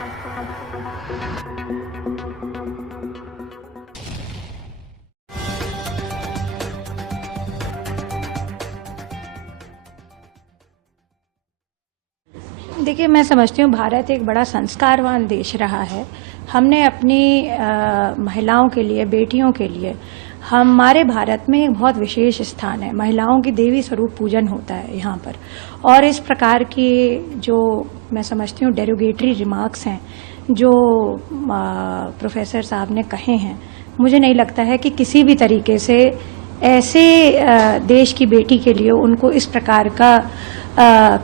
देखिए, मैं समझती हूँ भारत एक बड़ा संस्कारवान देश रहा है। हमने अपनी महिलाओं के लिए, बेटियों के लिए, हमारे भारत में एक बहुत विशेष स्थान है। महिलाओं की देवी स्वरूप पूजन होता है यहाँ पर। और इस प्रकार की जो मैं समझती हूँ डेरोगेटरी रिमार्क्स हैं जो प्रोफेसर साहब ने कहे हैं, मुझे नहीं लगता है कि किसी भी तरीके से ऐसे देश की बेटी के लिए उनको इस प्रकार का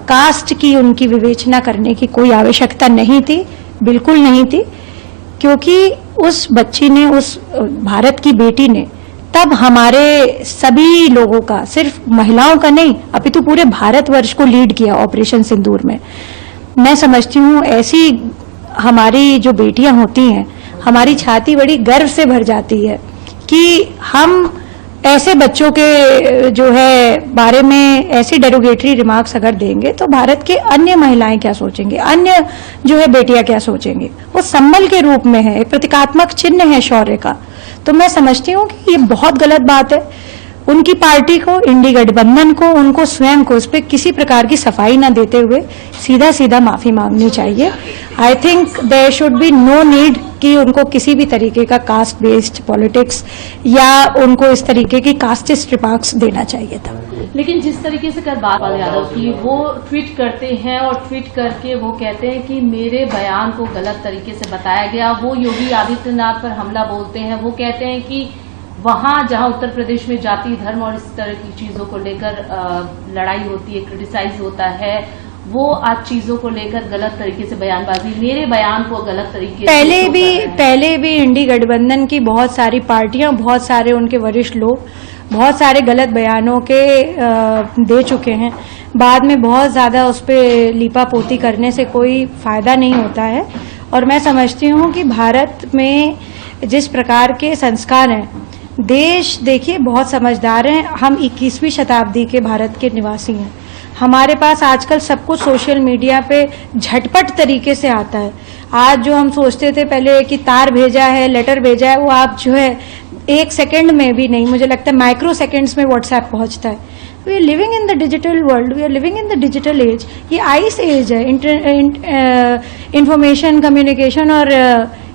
कास्ट की उनकी विवेचना करने की कोई आवश्यकता नहीं थी, बिल्कुल नहीं थी, क्योंकि उस बच्ची ने, उस भारत की बेटी ने तब हमारे सभी लोगों का, सिर्फ महिलाओं का नहीं अपितु पूरे भारतवर्ष को लीड किया ऑपरेशन सिंदूर में। मैं समझती हूँ ऐसी हमारी जो बेटियां होती हैं, हमारी छाती बड़ी गर्व से भर जाती है कि हम ऐसे बच्चों के जो है बारे में ऐसी डेरोगेटरी रिमार्क्स अगर देंगे तो भारत के अन्य महिलाएं क्या सोचेंगे, अन्य जो है बेटियां क्या सोचेंगी। वो संबल के रूप में है, एक प्रतीकात्मक चिन्ह है शौर्य का। तो मैं समझती हूँ कि ये बहुत गलत बात है। उनकी पार्टी को, इंडी गठबंधन को, उनको स्वयं को इस पर किसी प्रकार की सफाई न देते हुए सीधा सीधा माफी मांगनी चाहिए। I think there should be no need कि उनको किसी भी तरीके का कास्ट बेस्ड पॉलिटिक्स या उनको इस तरीके की कास्टिस्ट रिमार्क्स देना चाहिए था। लेकिन जिस तरीके से कर बात यादव की, वो ट्वीट करते हैं और ट्वीट करके वो कहते हैं कि मेरे बयान को गलत तरीके से बताया गया। वो योगी आदित्यनाथ पर हमला बोलते हैं। वो कहते हैं कि वहां जहां उत्तर प्रदेश में जाति, धर्म और इस तरह की चीजों को लेकर लड़ाई होती है, क्रिटिसाइज होता है, वो आज चीजों को लेकर गलत तरीके से बयानबाजी, मेरे बयान को गलत तरीके से पहले भी इंडी गठबंधन की बहुत सारी पार्टियां, बहुत सारे उनके वरिष्ठ लोग बहुत सारे गलत बयानों के दे चुके हैं। बाद में बहुत ज्यादा उस पर लीपापोती करने से कोई फायदा नहीं होता है। और मैं समझती हूँ कि भारत में जिस प्रकार के संस्कार हैं, देश देखिए बहुत समझदार हैं। हम 21वीं शताब्दी के भारत के निवासी हैं। हमारे पास आजकल सब कुछ सोशल मीडिया पे झटपट तरीके से आता है। आज जो हम सोचते थे पहले कि तार भेजा है, लेटर भेजा है, वो आप जो है 1 सेकंड में भी नहीं, मुझे लगता है माइक्रो सेकंड्स में व्हाट्सएप पहुंचता है। We are living in the digital world, we are living in the digital age. ये आइस एज है, इंफॉर्मेशन, कम्युनिकेशन और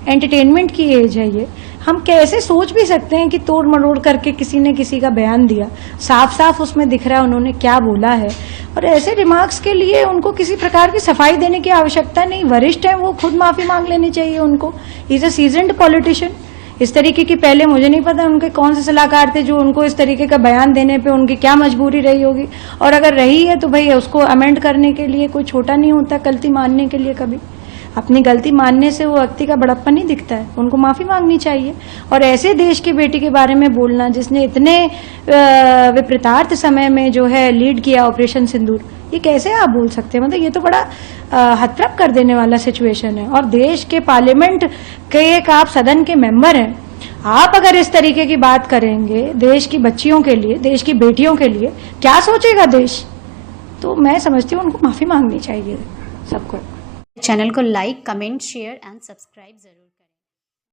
एंटरटेनमेंट की एज है। ये हम कैसे सोच भी सकते हैं कि तोड़ मरोड़ करके किसी ने किसी का बयान दिया, साफ साफ उसमें दिख रहा है उन्होंने क्या बोला है। और ऐसे रिमार्क्स के लिए उनको किसी प्रकार की सफाई देने की आवश्यकता नहीं। वरिष्ठ हैं, वो खुद माफी मांग लेनी चाहिए उनको। Is a seasoned politician. इस तरीके की पहले मुझे नहीं पता उनके कौन से सलाहकार थे जो उनको इस तरीके का बयान देने पे उनकी क्या मजबूरी रही होगी। और अगर रही है तो भाई उसको अमेंड करने के लिए कोई छोटा नहीं होता, गलती मानने के लिए कभी। अपनी गलती मानने से वो व्यक्ति का बड़प्पन नहीं दिखता है, उनको माफी मांगनी चाहिए। और ऐसे देश की बेटी के बारे में बोलना जिसने इतने विपरीतार्थ समय में जो है लीड किया ऑपरेशन सिंदूर, ये कैसे आप बोल सकते हैं? मतलब ये तो बड़ा हतप्रभ कर देने वाला सिचुएशन है। और देश के पार्लियामेंट के एक आप सदन के मेंबर हैं, आप अगर इस तरीके की बात करेंगे देश की बच्चियों के लिए, देश की बेटियों के लिए, क्या सोचेगा देश? तो मैं समझती हूँ उनको माफी मांगनी चाहिए सबको। चैनल को like, comment, share and subscribe जरूर।